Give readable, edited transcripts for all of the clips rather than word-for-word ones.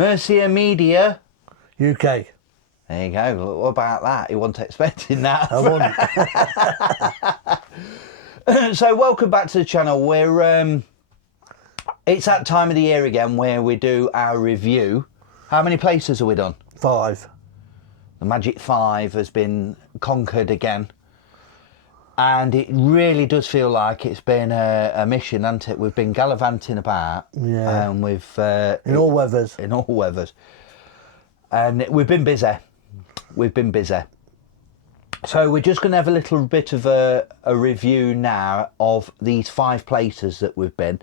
Mercia Media UK. There you go. Look, what about that? You weren't expecting that. I wasn't. So welcome back to the channel. It's that time of the year again where we do our review. How many places have we done? 5. The Magic 5 has been conquered again. And it really does feel like it's been a mission, hasn't it? We've been gallivanting about. Yeah. And we've... in all weathers. In all weathers. And we've been busy. We've been busy. So we're just going to have a little bit of a review now of these 5 places that we've been.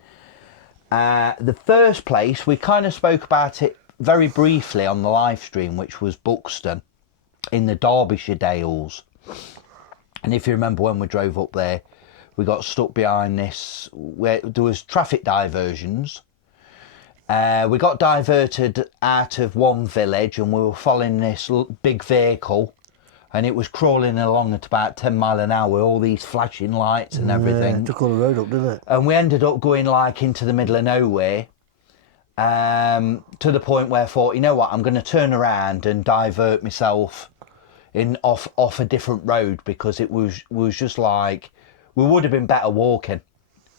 The first place, we kind of spoke about it very briefly on the live stream, which was Buxton in the Derbyshire Dales. And if you remember when we drove up there, we got stuck behind this, where there was traffic diversions. We got diverted out of one village and we were following this big vehicle and it was crawling along at about 10 mile an hour with all these flashing lights and everything. Yeah, it took all the road up, didn't it? And we ended up going like into the middle of nowhere, to the point where I thought, you know what, I'm going to turn around and divert myself off a different road, because it was just like, we would have been better walking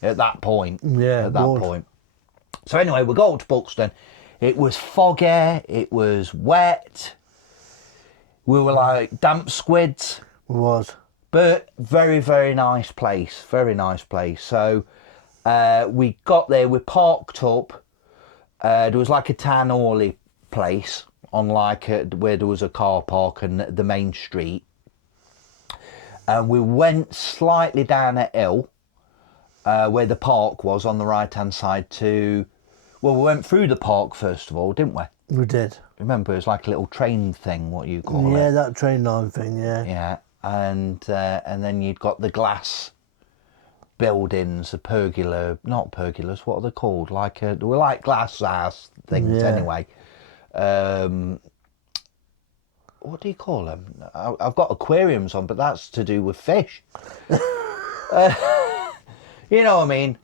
at that point. Yeah, at that point. So anyway, we got up to Buxton. It was foggy, it was wet. We were like damp squids. It was. But very, very nice place. Very nice place. So we got there, we parked up. There was like a town hall place on like where there was a car park and the main street. And we went slightly down a hill where the park was on the right hand side to... Well, we went through the park first of all, didn't we? We did. Remember, it was like a little train thing, what you call it. Yeah, that train line thing, yeah. Yeah, and then you'd got the glass buildings, the pergola, not pergolas, what are they called? They were like glass house things anyway. What do you call them? I've got aquariums on, but that's to do with fish. You know what I mean?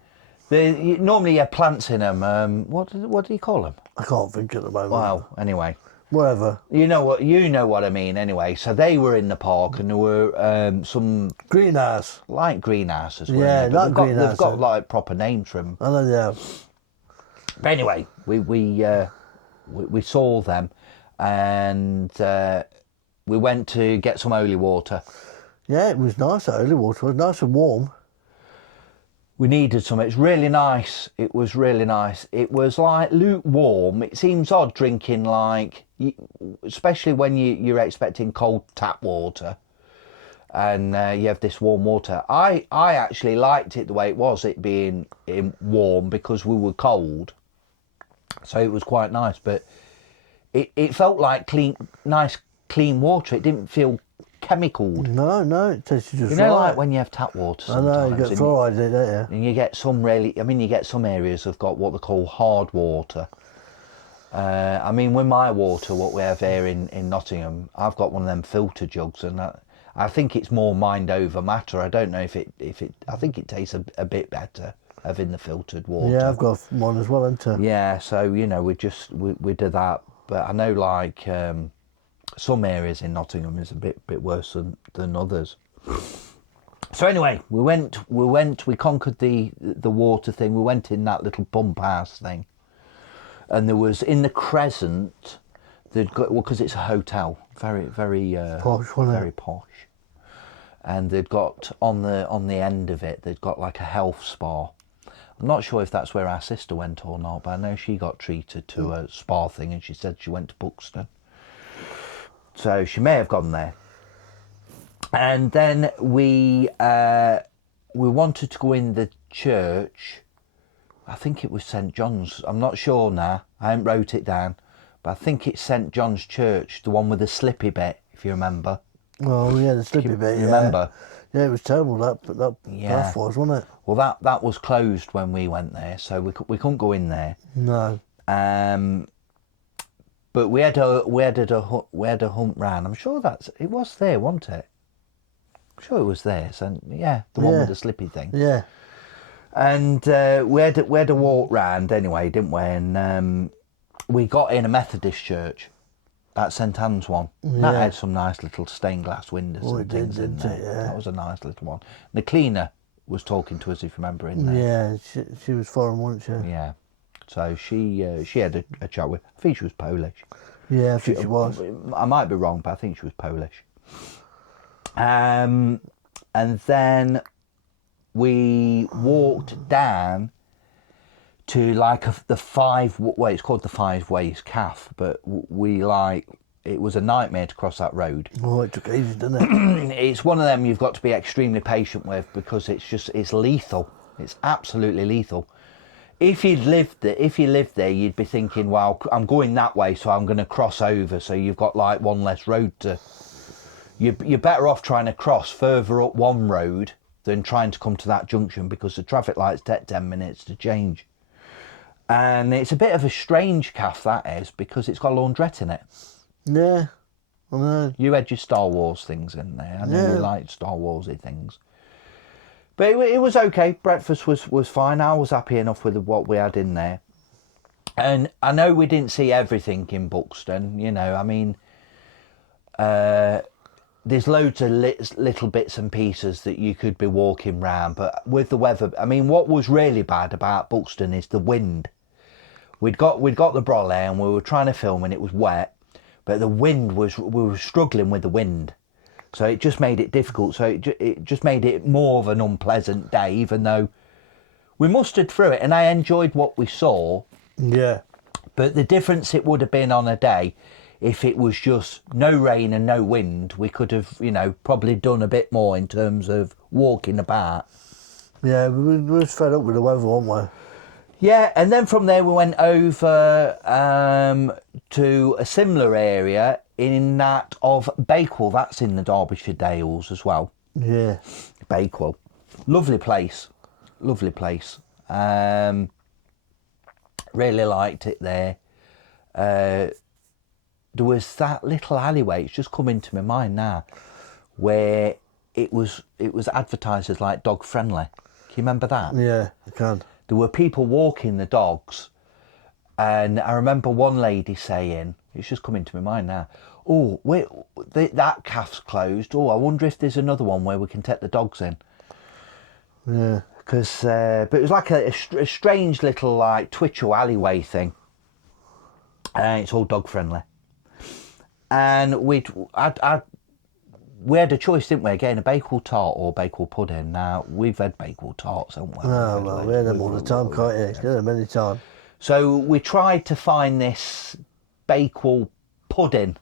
Normally you have plants in them. What do you call them? I can't think at the moment. Well, anyway. Whatever. You know what I mean anyway. So they were in the park and there were some... Greenhouse. Like greenhouses. Yeah, like greenhouses. They've got like proper names for them. I know they have. But anyway, we saw them and we went to get some holy water. Yeah, it was nice, that holy water. It was nice and warm. We needed some. It's really nice. It was really nice. It was like lukewarm. It seems odd drinking like, especially when you're expecting cold tap water, and you have this warm water. I actually liked it the way it was, it being warm, because we were cold, so it was quite nice. But it felt like nice clean water. It didn't feel chemicaled. No, it tasted just You know, right. like when you have tap water sometimes. I know, you get fluoride in it, don't you? And you get some you get some areas have got what they call hard water. I mean, with my water, what we have here in Nottingham, I've got one of them filter jugs, and I think it's more mind over matter. I don't know if it I think it tastes a bit better having the filtered water. Yeah, I've got one as well, haven't I? Yeah, so you know, we did that, but I know like some areas in Nottingham is a bit worse than others. So anyway, we conquered the water thing. We went in that little pump house thing, and there was in the Crescent, because it's a hotel, very Posh, wasn't it? very posh, and they'd got on the end of it, they'd got like a health spa. I'm not sure if that's where our sister went or not, but I know she got treated to a spa thing, and she said she went to Buxton. So she may have gone there. And then we wanted to go in the church. I think it was St John's. I'm not sure now. I haven't wrote it down. But I think it's St John's Church, the one with the slippy bit, if you remember. Oh, yeah, the slippy bit, You remember? Yeah, it was terrible, that path was, wasn't it? Well, that was closed when we went there, so we couldn't go in there. No. But we had a hump round. I'm sure it was there, wasn't it? I'm sure it was there. So yeah, the one with the slippy thing. Yeah. And we had a walk round anyway, didn't we? And we got in a Methodist church, that St Anne's one. That had some nice little stained glass windows and things in there. That was a nice little one. The cleaner was talking to us, if you remember, in there. Yeah, she was foreign, wasn't she? Yeah. So she had a chat with. I think she was Polish. Yeah, I think she was. I might be wrong, but I think she was Polish. And then we walked down to like the five. Well, it's called the Five Ways Calf, but it was a nightmare to cross that road. Oh, it took ages, didn't it? It's one of them you've got to be extremely patient with, because it's lethal. It's absolutely lethal. If you lived there, you'd be thinking, well, I'm going that way, so I'm going to cross over. So you've got like one less road to. You're better off trying to cross further up one road than trying to come to that junction, because the traffic lights take 10 minutes to change. And it's a bit of a strange calf, that is, because it's got a laundrette in it. Yeah, I know. You had your Star Wars things in there. I know you liked Star Warsy things. But it was okay. Breakfast was fine. I was happy enough with what we had in there. And I know we didn't see everything in Buxton, you know. I mean, there's loads of little bits and pieces that you could be walking round. But with the weather, I mean, what was really bad about Buxton is the wind. We'd got the brolly and we were trying to film and it was wet. But the wind we were struggling with the wind. So it just made it difficult. So it just made it more of an unpleasant day, even though we mustered through it and I enjoyed what we saw. Yeah. But the difference it would have been on a day, if it was just no rain and no wind, we could have, you know, probably done a bit more in terms of walking about. Yeah, we was fed up with the weather, weren't we? Yeah, and then from there we went over to a similar area in that of Bakewell. That's in the Derbyshire Dales as well. Yeah. Bakewell. Lovely place. Lovely place. Really liked it there. There was that little alleyway, it's just come into my mind now, where it was advertised as like dog friendly. Can you remember that? Yeah, I can. There were people walking the dogs, and I remember one lady saying, it's just coming to my mind now, oh, wait, that calf's closed. Oh, I wonder if there's another one where we can take the dogs in. Yeah. Because, but it was like a strange little like twitchell alleyway thing. And it's all dog friendly. And we had a choice, didn't we, getting a Bakewell tart or Bakewell pudding. Now, we've had Bakewell tarts, haven't we? Oh, well, we had them all the time, can't you? You had them any time. So we tried to find this Bakewell pudding,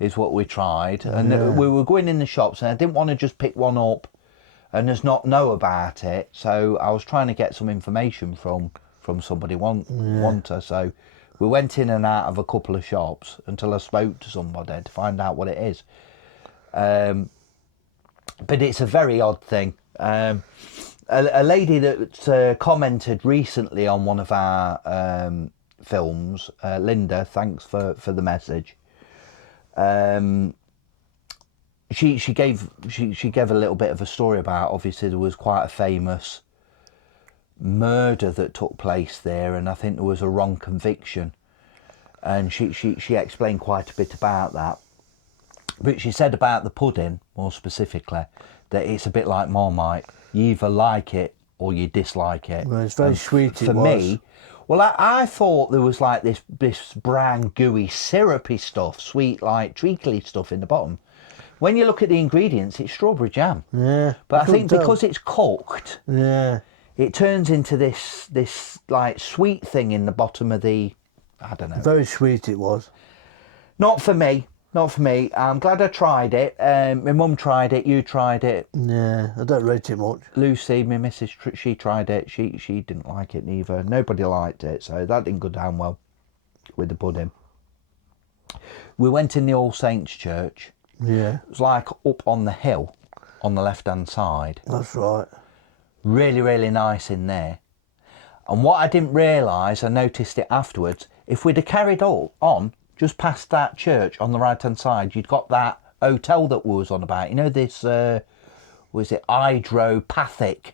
is what we tried. And we were going in the shops, and I didn't want to just pick one up and just not know about it. So I was trying to get some information from somebody, wanter. So we went in and out of a couple of shops until I spoke to somebody to find out what it is. But it's a very odd thing. A lady that commented recently on one of our films, Linda, thanks for the message. She gave a little bit of a story about, obviously there was quite a famous murder that took place there, and I think there was a wrong conviction, and she explained quite a bit about that. But she said about the pudding, more specifically, that it's a bit like Marmite. You either like it or you dislike it. Well, it's very sweet. For me, well, I thought there was like this brown, gooey, syrupy stuff, sweet, like treacly stuff in the bottom. When you look at the ingredients, it's strawberry jam. Yeah. But I think because it's cooked, yeah, it turns into this like sweet thing in the bottom of the, I don't know. Very sweet it was. Not for me. Not for me. I'm glad I tried it. My mum tried it. You tried it. Yeah, I don't rate it much. Lucy, my missus, she tried it. She didn't like it neither. Nobody liked it, so that didn't go down well with the pudding. We went in the All Saints Church. Yeah. It was like up on the hill on the left-hand side. That's right. Really, really nice in there. And what I didn't realise, I noticed it afterwards, if we'd have carried on just past that church on the right-hand side, you'd got that hotel that we was on about. You know, this, was it hydropathic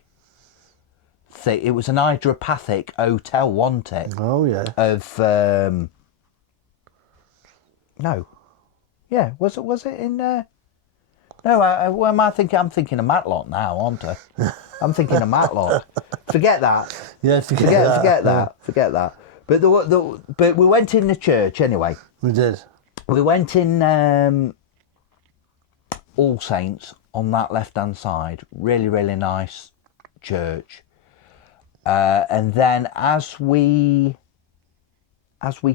thing. It was an hydropathic hotel, wasn't it? Oh yeah. Of no, yeah. Was it in? No, what am I thinking? I'm thinking of Matlock now, aren't I? I'm thinking of Matlock. Forget that. Yeah, forget that. Forget that. But but we went in the church anyway. We did. We went in All Saints on that left-hand side. Really, really nice church. And then as we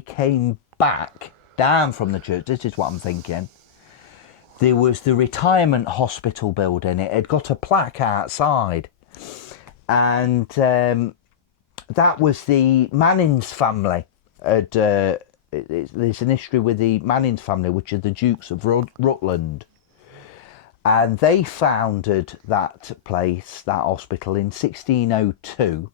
came back down from the church, this is what I'm thinking. There was the retirement hospital building. It had got a plaque outside, and that was the Manning's family. There's an history with the Manning's family, which are the Dukes of Rutland, and they founded that place, that hospital, in 1602.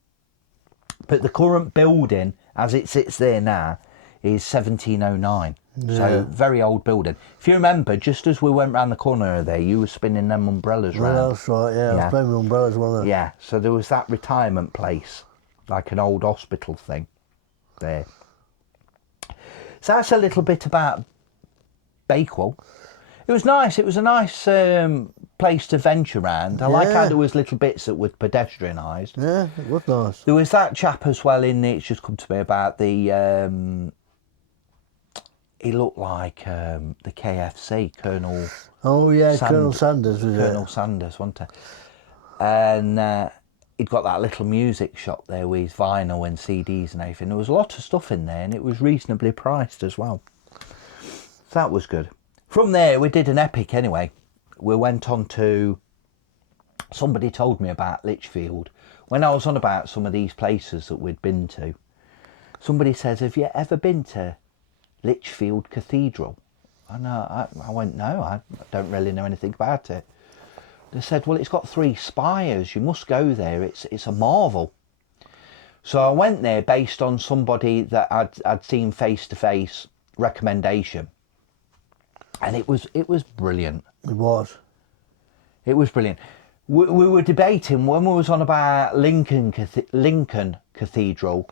But the current building, as it sits there now, is 1709. Yeah. So very old building. If you remember, just as we went round the corner there, you were spinning them umbrellas round. Well, that's right. Yeah, I was playing with umbrellas, wasn't I? Yeah. So there was that retirement place, like an old hospital thing, there. So that's a little bit about Bakewell. It was nice. It was a nice place to venture around. I like how there was little bits that were pedestrianised. Yeah, it was nice. There was that chap as well in there. It's just come to me about the. He looked like the KFC Colonel. Oh yeah, Colonel Sanders was Colonel Sanders, wasn't it? And he'd got that little music shop there with his vinyl and CDs and everything. There was a lot of stuff in there, and it was reasonably priced as well. So that was good. From there, we did an epic anyway. We went on to. Somebody told me about Lichfield when I was on about some of these places that we'd been to. Somebody says, "Have you ever been to Lichfield Cathedral?" And I went, "No, I don't really know anything about it." They said, "Well, it's got 3 spires. You must go there. It's a marvel." So I went there based on somebody that I'd seen face to face recommendation, and it was brilliant. It was. It was brilliant. We were debating when we was on about Lincoln Cathedral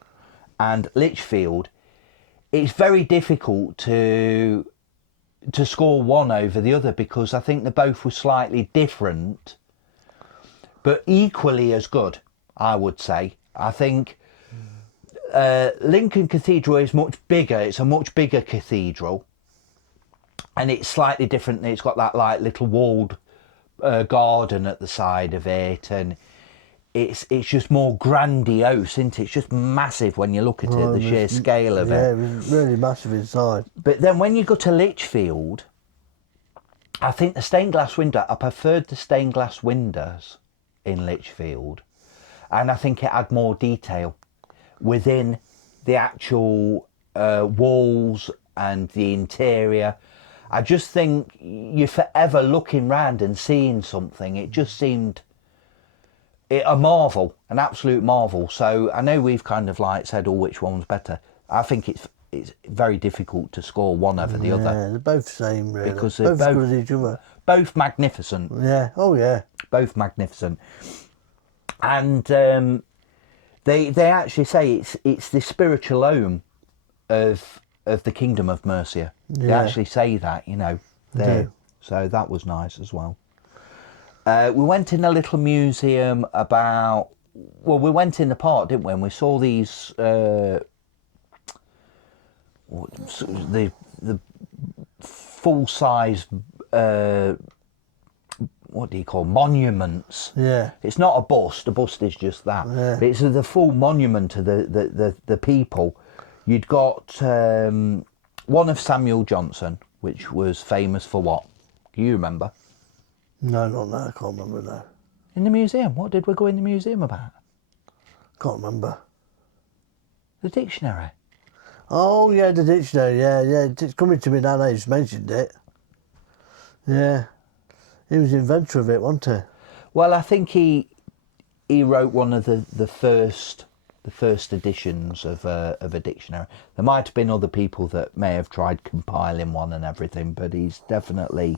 and Lichfield. It's very difficult to score one over the other because I think they both were slightly different, but equally as good, I would say. I think Lincoln Cathedral is much bigger. It's a much bigger cathedral, and it's slightly different. It's got that like little walled garden at the side of it, and it's just more grandiose, isn't it? It's just massive when you look at it, the sheer scale of it. Yeah, it was really massive inside. But then when you go to Lichfield, I think the stained glass window, I preferred the stained glass windows in Lichfield, and I think it had more detail within the actual walls and the interior. I just think you're forever looking round and seeing something. It just seemed a marvel, an absolute marvel. So I know we've kind of like said, "Oh, which one's better?" I think it's very difficult to score one over the other. Yeah, they're both the same, really. Because both they're good as each other. Both magnificent. Yeah. Oh yeah. Both magnificent. And they actually say it's the spiritual home of the Kingdom of Mercia. They actually say that, you know. There. So that was nice as well. We went in a little museum about. Well, we went in the park, didn't we? And we saw these the full size what do you call monuments? Yeah. It's not a bust. A bust is just that. Yeah. But it's the full monument to the people. You'd got one of Samuel Johnson, which was famous for what? Do you remember? No, not that. I can't remember that. In the museum. What did we go in the museum about? Can't remember. The dictionary. Oh yeah, the dictionary. Yeah. It's coming to me now. I just mentioned it. Yeah. He was the inventor of it, wasn't he? Well, I think he wrote one of the first editions of a dictionary. There might have been other people that may have tried compiling one and everything, but he's definitely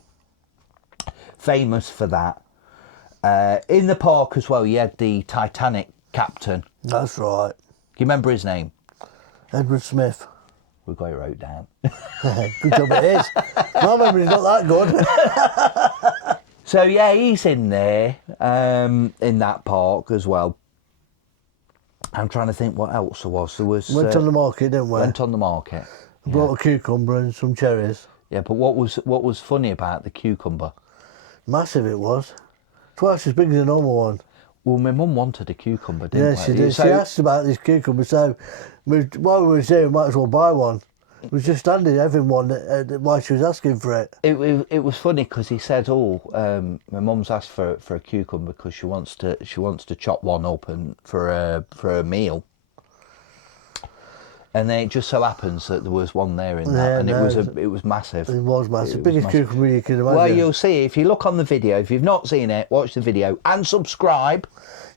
famous for that. In the park as well, you had the Titanic captain. That's right. Do you remember his name? Edward Smith. We've got it wrote down. Good job it is. My memory's not that good. So yeah, he's in there, in that park as well. I'm trying to think what else there was. There was Went on the market, didn't we? went on the market. Brought a cucumber and some cherries. Yeah, but what was funny about the cucumber? Massive it was. Twice as big as a normal one. Well, my mum wanted a cucumber, didn't Yeah, she? she did. So, She asked about this cucumber, so while we were there, we might as well buy one. We was just standing having one while she was asking for it. it was funny because he said, my mum's asked for a cucumber because she wants to chop one up and for a meal. And then it just so happens that there was one there in that, and it was massive. It was massive, biggest cucumber you can imagine. Well, you'll see if you look on the video. If you've not seen it, watch the video and subscribe.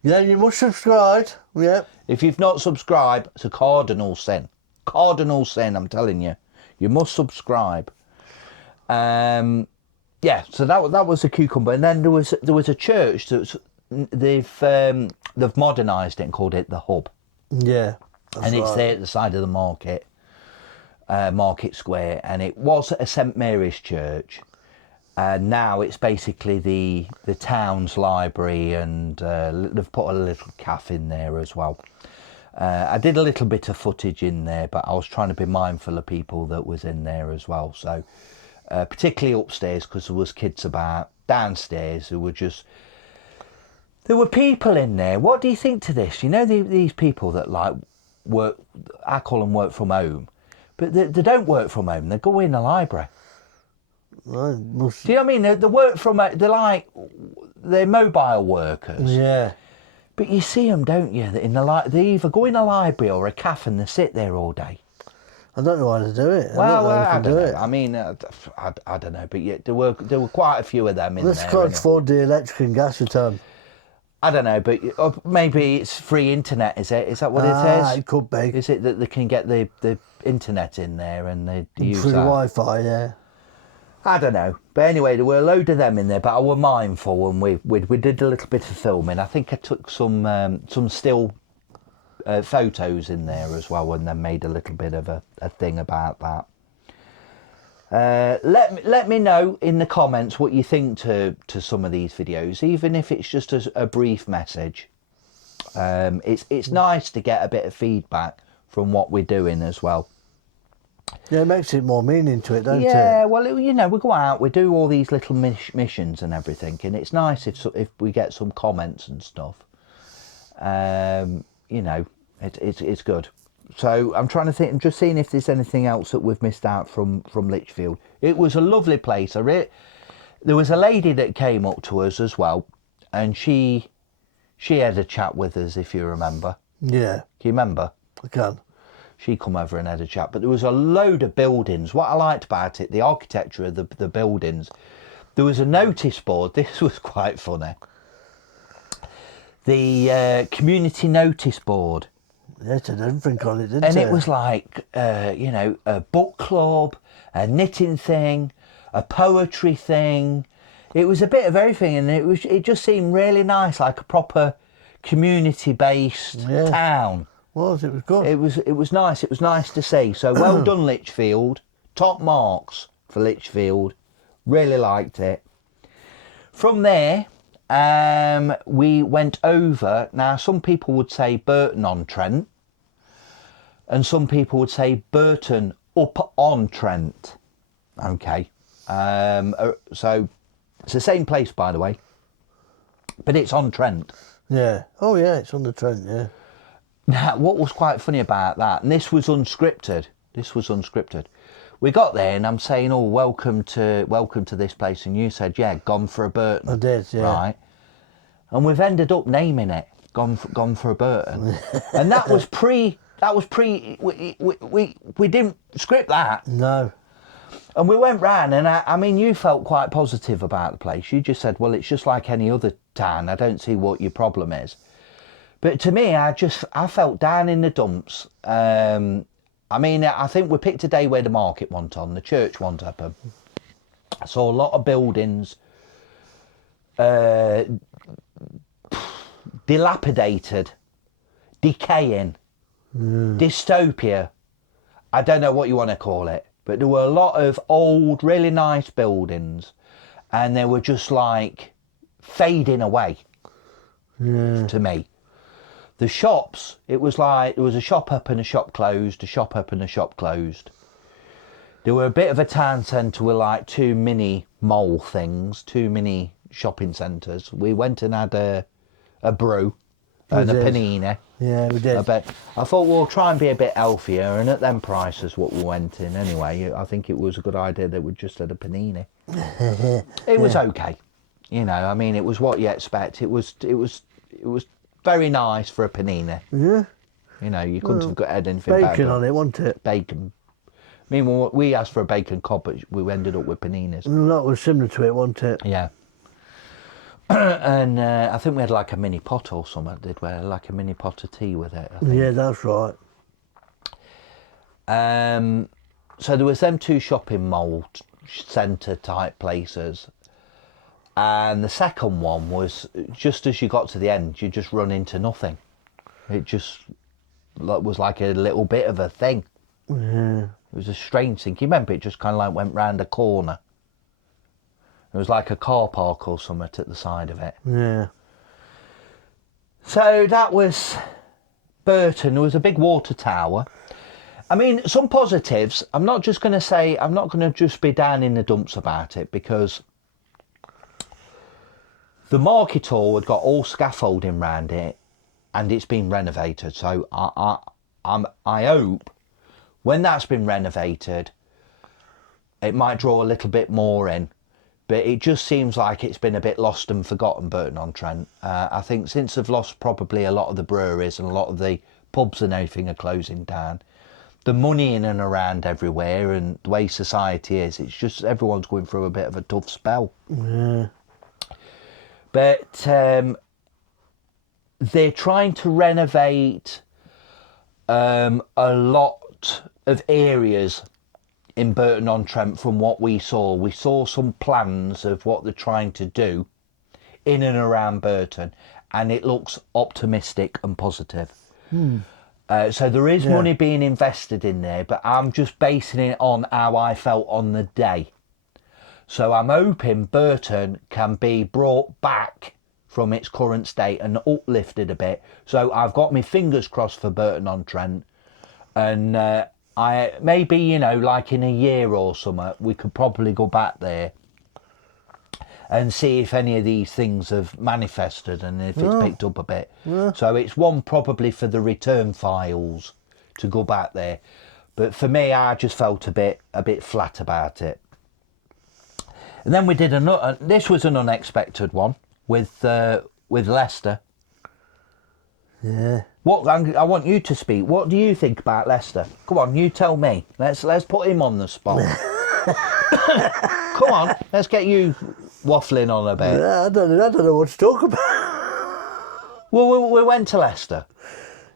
Yeah, you must subscribe. Yeah. If you've not subscribed, it's a cardinal sin. Cardinal sin, I'm telling you. You must subscribe. Yeah, so that was the cucumber, and then there was a church that they've modernised it and called it the Hub. Yeah. And it's there at the side of the market, Market Square, and it was a St Mary's church. And now it's basically the town's library, and they've put a little cafe in there as well. I did a little bit of footage in there, but I was trying to be mindful of people that was in there as well. So particularly upstairs, because there was kids about. Downstairs, there were people in there. What do you think to this? You know, these people that like work, I call them work from home, but they don't work from home. They go in the library. Do you know what I mean? They work from, they're mobile workers. Yeah. But you see them, don't you? That they either go in a library or a cafe and they sit there all day. I don't know how to do it. I don't know. I mean, I don't know, but yeah, there were quite a few of them in there. Let's can't afford the electric and gas return. I don't know, but maybe it's free internet, is it? Is that what it is? It could be. Is it that they can get the internet in there and they use through that? the Wi-Fi, yeah. I don't know. But anyway, there were a load of them in there, but I were mindful and we did a little bit of filming. I think I took some still photos in there as well, and then made a little bit of a thing about that. Let me know in the comments what you think to some of these videos, even if it's just a brief message. It's nice to get a bit of feedback from what we're doing as well. Yeah, it makes it more meaning to it, don't it? Yeah, well, you know, we go out, we do all these little missions and everything, and it's nice if we get some comments and stuff. You know, it's good. So I'm trying to think, I'm just seeing if there's anything else that we've missed out from Lichfield. It was a lovely place. There was a lady that came up to us as well, and she had a chat with us, if you remember. Yeah. Can you remember? I can. She come over and had a chat, but there was a load of buildings. What I liked about it, the architecture of the buildings, there was a notice board. This was quite funny. The community notice board. Yeah, it had everything on it, didn't And it? it was like, you know, a book club, a knitting thing, a poetry thing. It was a bit of everything, and it just seemed really nice, like a proper community-based town. It was good. It was nice. It was nice to see. So well done, Lichfield. Top marks for Lichfield. Really liked it. From there, we went over. Now, some people would say Burton on Trent, and some people would say Burton up on Trent. Okay. So it's the same place, by the way, but it's on Trent. Yeah. Oh, yeah, it's on the Trent, yeah. Now, what was quite funny about that, and this was unscripted. We got there, and I'm saying, "Oh, welcome to this place," and you said, "Yeah, gone for a Burton." I did, yeah. Right, and we've ended up naming it "Gone for a Burton," and that was pre. We didn't script that. No. And we went round, and I mean, you felt quite positive about the place. You just said, "Well, it's just like any other town. I don't see what your problem is." But to me, I felt down in the dumps. I mean, I think we picked a day where the market went on, the church went up. I saw a lot of buildings, dilapidated, decaying, dystopia. I don't know what you want to call it, but there were a lot of old, really nice buildings, and they were just like fading away to me. The shops, it was like there was a shop up and a shop closed, a shop up and a shop closed. There were a bit of a town centre with like 2 mini mall things, 2 mini shopping centres. We went and had a brew and a panini. Yeah, we did. I thought we'll try and be a bit healthier, and at them prices what we went in anyway, I think it was a good idea that we just had a panini. It was okay, you know. I mean, it was what you expect. It was very nice for a panini. Yeah. You know, you couldn't have got anything better. Bacon on it, wasn't it? Bacon. I mean, we asked for a bacon cob, but we ended up with paninis. That was similar to it, wasn't it? Yeah. And I think we had like a mini pot or something, did we? Like a mini pot of tea with it, I think. Yeah, that's right. So there was them 2 shopping mall centre type places. And the second one was just as you got to the end, you just run into nothing. It just was like a little bit of a thing. Yeah. It was a strange thing. You remember it just kind of like went round a corner. It was like a car park or something at the side of it. Yeah. So that was Burton. There was a big water tower. I mean, some positives. I'm not just going to just be down in the dumps about it, because the market hall had got all scaffolding round it, and it's been renovated. So I hope when that's been renovated, it might draw a little bit more in. But it just seems like it's been a bit lost and forgotten, Burton-on-Trent. I think since they've lost probably a lot of the breweries and a lot of the pubs and everything are closing down, the money in and around everywhere and the way society is, it's just everyone's going through a bit of a tough spell. Yeah. But they're trying to renovate a lot of areas in Burton-on-Trent. From what we saw some plans of what they're trying to do in and around Burton, and it looks optimistic and positive. So there is money being invested in there, but I'm just basing it on how I felt on the day. So I'm hoping Burton can be brought back from its current state and uplifted a bit. So I've got my fingers crossed for Burton-on-Trent, and I maybe, you know, like in a year or something, we could probably go back there and see if any of these things have manifested and if it's picked up a bit. Yeah. So it's one probably for the return files to go back there. But for me, I just felt a bit flat about it. And then we did another. This was an unexpected one with Leicester. Yeah. I want you to speak. What do you think about Leicester? Come on, you tell me. Let's put him on the spot. Come on, let's get you waffling on a bit. Yeah, I don't know what to talk about. Well, we went to Leicester.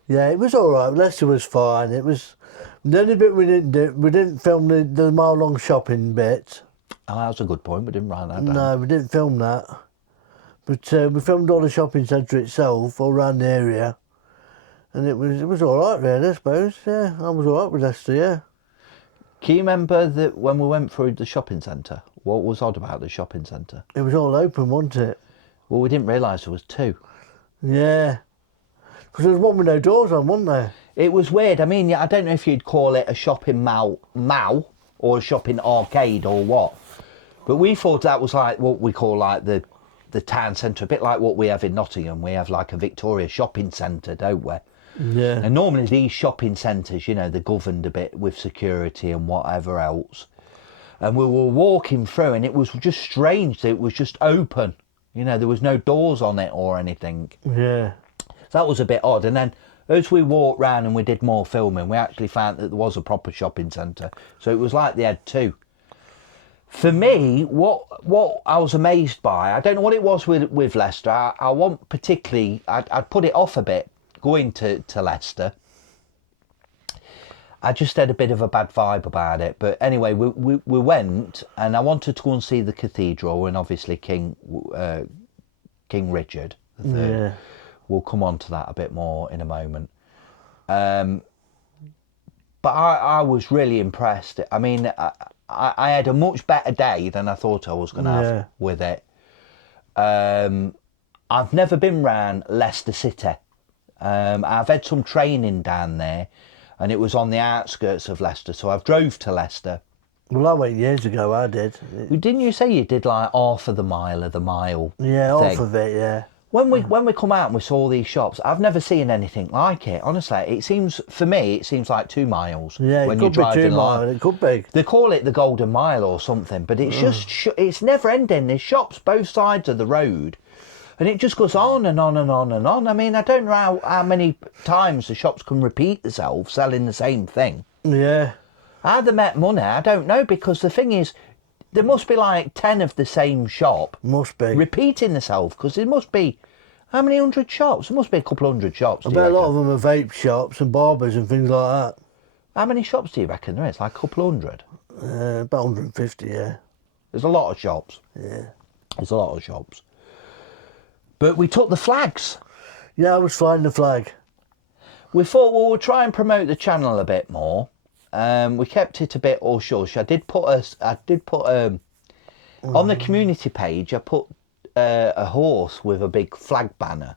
Yeah, it was all right. Leicester was fine. It was the only bit we didn't do. We didn't film the mile-long shopping bit. Oh, that was a good point. We didn't write that down. No, we didn't film that. But we filmed all the shopping centre itself, all around the area, and it was all right, really. I suppose. Yeah, I was all right with Leicester. Yeah. Can you remember that when we went through the shopping centre? What was odd about the shopping centre? It was all open, wasn't it? Well, we didn't realise there was 2. Yeah. Because there was one with no doors on, wasn't there? It was weird. I mean, I don't know if you'd call it a shopping mall or a shopping arcade or what. But we thought that was like what we call like the town centre, a bit like what we have in Nottingham. We have like a Victoria shopping centre, don't we? Yeah. And normally these shopping centres, you know, they're governed a bit with security and whatever else. And we were walking through and it was just strange. It was just open. You know, there was no doors on it or anything. Yeah. So that was a bit odd. And then as we walked round and we did more filming, we actually found that there was a proper shopping centre. So it was like they had 2. For me, what I was amazed by, I don't know what it was with Leicester. I want particularly, I'd put it off a bit going to Leicester. I just had a bit of a bad vibe about it. But anyway, we went, and I wanted to go and see the cathedral and obviously King Richard III. Yeah. We'll come on to that a bit more in a moment. But I was really impressed. I mean, I had a much better day than I thought I was going to have with it. I've never been round Leicester City. I've had some training down there, and it was on the outskirts of Leicester, so I've drove to Leicester. Well, I went years ago, I did. Didn't you say you did like half of the mile Yeah, thing? half of it, yeah. When we come out and we saw these shops, I've never seen anything like it. Honestly, it seems like 2 miles. Yeah, when it you're could be 2 driving miles. It could be. They call it the Golden Mile or something, but it's just it's never ending. There's shops both sides of the road, and it just goes on and on and on and on. I mean, I don't know how many times the shops can repeat themselves selling the same thing. Yeah. How they make money, I don't know, because the thing is, there must be like 10 of the same shop. Must be. Repeating themselves, because there must be, how many hundred shops? There must be a couple hundred shops. I bet a lot of them are vape shops and barbers and things like that. How many shops do you reckon there is? Like a couple hundred? About 150, yeah. There's a lot of shops. Yeah. There's a lot of shops. But we took the flags. Yeah, I was flying the flag. We thought, well, we'll try and promote the channel a bit more. We kept it a bit hush-hush. I did put on the community page, I put a horse with a big flag banner,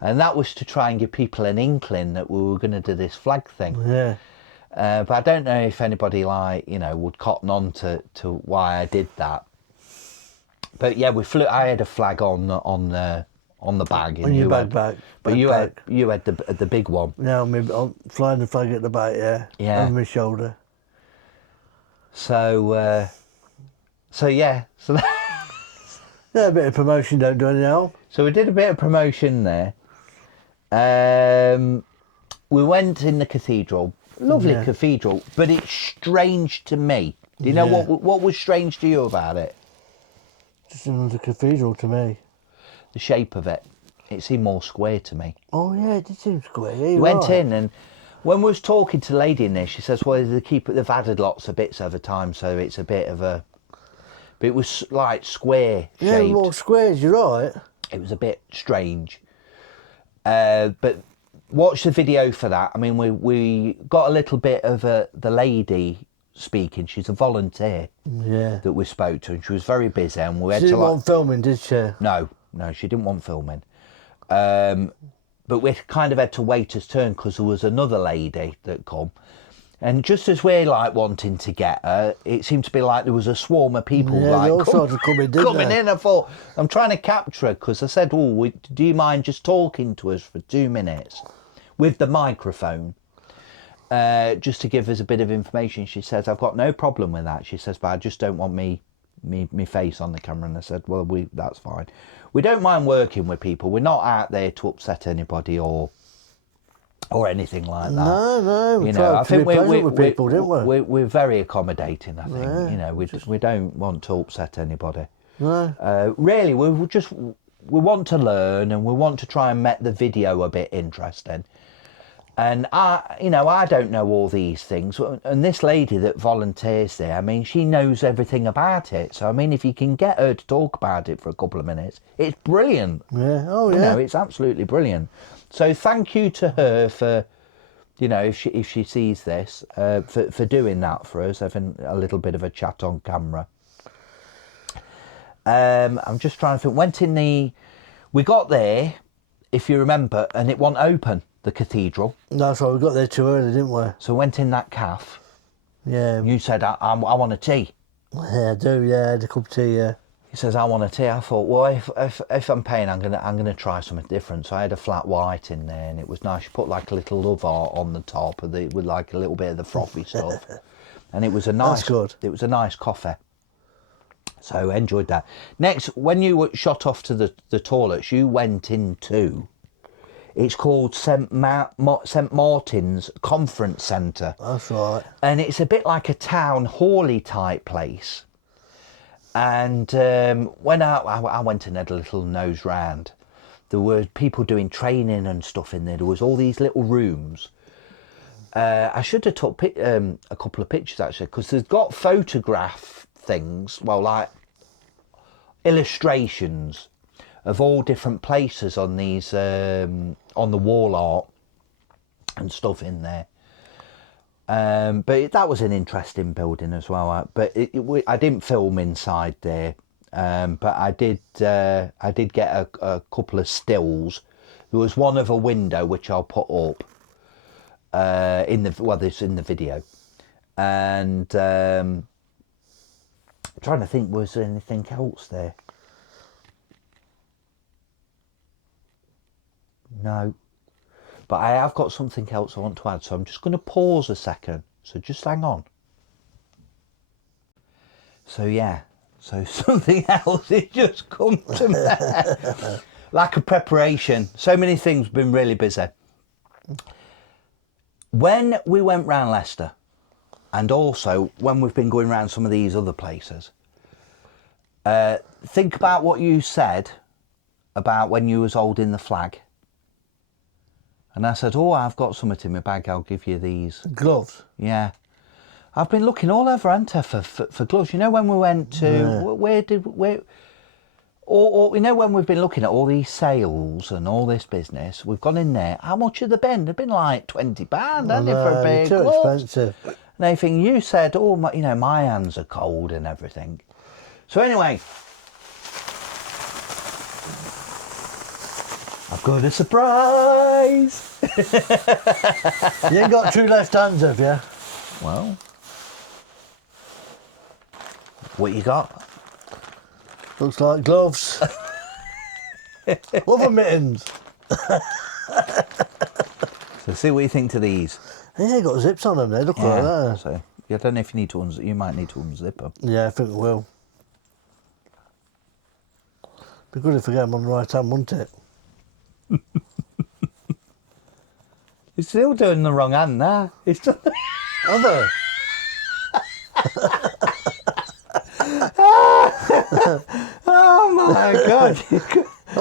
and that was to try and give people an inkling that we were going to do this flag thing. Yeah. But I don't know if anybody would cotton on to why I did that. But yeah, I had a flag on the bag. On your backpack. But you had the big one. Yeah, I'm flying the flag at the back, yeah. Yeah. Over my shoulder. So yeah. So Yeah, a bit of promotion don't do any harm. So we did a bit of promotion there. We went in the cathedral. Lovely cathedral, but it's strange to me. Do you know what was strange to you about it? Just another cathedral to me. The shape of it. It seemed more square to me. Oh yeah, it did seem square. Yeah, We went in, and when we was talking to the lady in there, she says, well, they've added lots of bits over time, so it's a bit of a... But it was like square shaped. Yeah, more squares, you're right. It was a bit strange. But watch the video for that. I mean, we got a little bit of the lady speaking. She's a volunteer that we spoke to, and she was very busy, and we had She to didn't want filming, did she? No, she didn't want filming. But we kind of had to wait his turn because there was another lady that come. And just as we're like wanting to get her, it seemed to be like there was a swarm of people coming in. I thought, I'm trying to capture her because I said, do you mind just talking to us for 2 minutes with the microphone? Just to give us a bit of information. She says, I've got no problem with that. She says, but I just don't want me face on the camera. And I said, well, that's fine. We don't mind working with people. We're not out there to upset anybody or anything like that. No. I think we're very accommodating. I think we don't want to upset anybody. No. Really, we want to learn, and we want to try and make the video a bit interesting. And I don't know all these things, and this lady that volunteers there, I mean, she knows everything about it. So I mean, if you can get her to talk about it for a couple of minutes, it's brilliant. Yeah. Oh yeah. It's absolutely brilliant. So thank you to her for, if she sees this, for doing that for us, having a little bit of a chat on camera. I'm just trying to think. We got there, if you remember, and it wasn't open, the cathedral. That's right, we got there too early, didn't we? So we went in that cafe. Yeah. You said, I want a tea. Yeah, I do, yeah, I had a cup of tea, yeah. He says, I want a tea. I thought, well, if I'm paying, I'm gonna try something different. So I had a flat white in there, and it was nice. She put like a little love art on the top with like a little bit of the frothy stuff, and it was a nice. That's good. It was a nice coffee. So I enjoyed that. Next, when you were shot off to the toilets, you went into. It's called St Martin's Conference Centre. That's right. And it's a bit like a town hall-y type place. And when I went and had a little nose round, there were people doing training and stuff in there. There was all these little rooms. I should have took a couple of pictures actually, because they've got photograph things, well, like illustrations of all different places on these on the wall art and stuff in there. But that was an interesting building as well. But I didn't film inside there, but I did get a couple of stills. There was one of a window which I'll put up it's in the video, and trying to think, was there anything else there? No. But I have got something else I want to add, so I'm just going to pause a second. So just hang on. So yeah, so something else has just come to me. Lack of preparation. So many things, been really busy. When we went round Leicester, and also when we've been going round some of these other places, think about what you said about when you was holding the flag. And I said, oh, I've got something in my bag, I'll give you these. Gloves? Yeah. I've been looking all over, haven't I, for gloves. You know, when we went to, you know, when we've been looking at all these sales and all this business, we've gone in there, how much have they been? They've been like £20, haven't they, for a big too gloves? expensive. And everything, you said, oh, my, you know, my hands are cold and everything. So anyway, I've got a surprise. You ain't got two left hands, have you? Well, what you got? Looks like gloves. Other mittens. So see what you think to these. Yeah, got zips on them. They look like that. So I don't know if you need to unzip. You might need to unzip them. Yeah, I think it will. Be good if I get them on the right hand, wouldn't it? He's still doing the wrong hand now. He's still... Other. Oh my God. I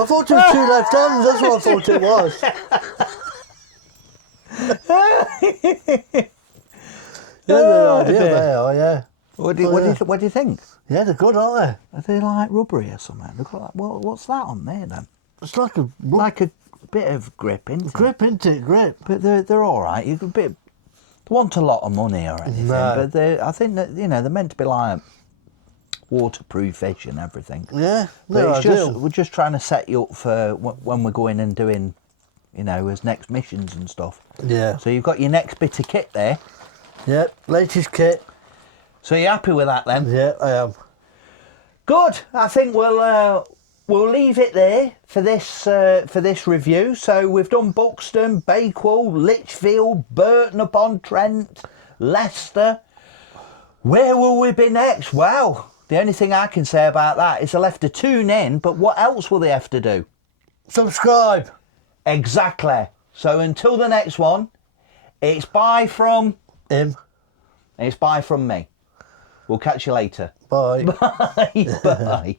thought it was two left hands, that's what I thought it was. Yeah, they are, yeah. What do you think? Yeah, they're good, aren't Are they like rubbery or something? Look like, what's that on there then? they? It's like a Like a bit of grip, isn't it? grip, isn't it? Grip. But they're all right. You could they want a lot of money or anything, No. but I think that, you know, they're meant to be like waterproof-ish and everything. Yeah, But no, it's just, ideal. we're just trying to set you up for when we're going and doing, you know, as next missions and stuff. Yeah. So you've got your next bit of kit there. Yeah, latest kit. So you're happy with that then? Yeah, I am. Good. I think we'll leave it there for this review. So we've done Buxton, Bakewell, Lichfield, Burton upon Trent, Leicester. Where will we be next? Well, the only thing I can say about that is they'll have to tune in, but what else will they have to do? Subscribe. Exactly. So until the next one, it's bye from Him. it's bye from me. We'll catch you later. Bye. Bye. Bye.